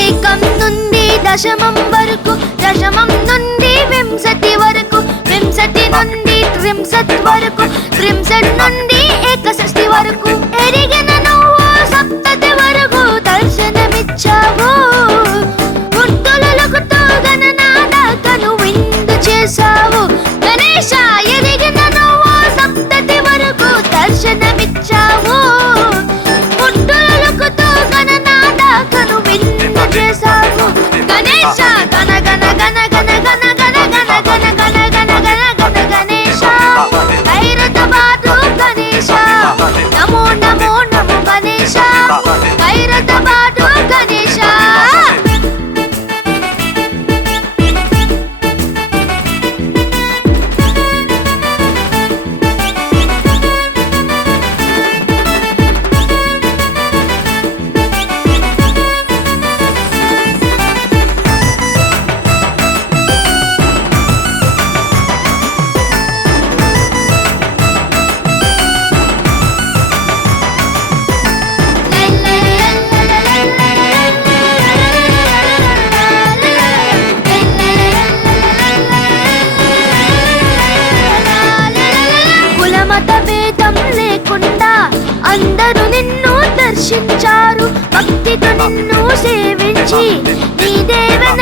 ఏకం నుండి దశమం వరకు, దశమం నుండి వింశతి వరకు, వింశతి నుండి త్రింశత్ వరకు, త్రింశత్ నుండి ఏకషష్టి వరకు. ఎరిగిన నువ్వు సప్తతి వరకు దర్శనమిచ్చావు. ముద్దులకుతో గణనాథకను విందు చేశావు. గణేశ ఎరిగిన నువ్వు సప్తతి వరకు దర్శనమిచ్చావు. ముద్దులకుతో గణనాథకను విందు చేశావు. గణేశ గణ గణ గణ గణ గణ గణ గణ గణ గణ గణ గణ గణ గణేశ భైరత బాటు గణేశ నమో నమో నమో గణేశ భైరత బాటు గణేశ. కులమత భేదం లేకుండా అందరూ నిన్ను దర్శించారు. భక్తితో నిన్ను సేవించి నీ దేవన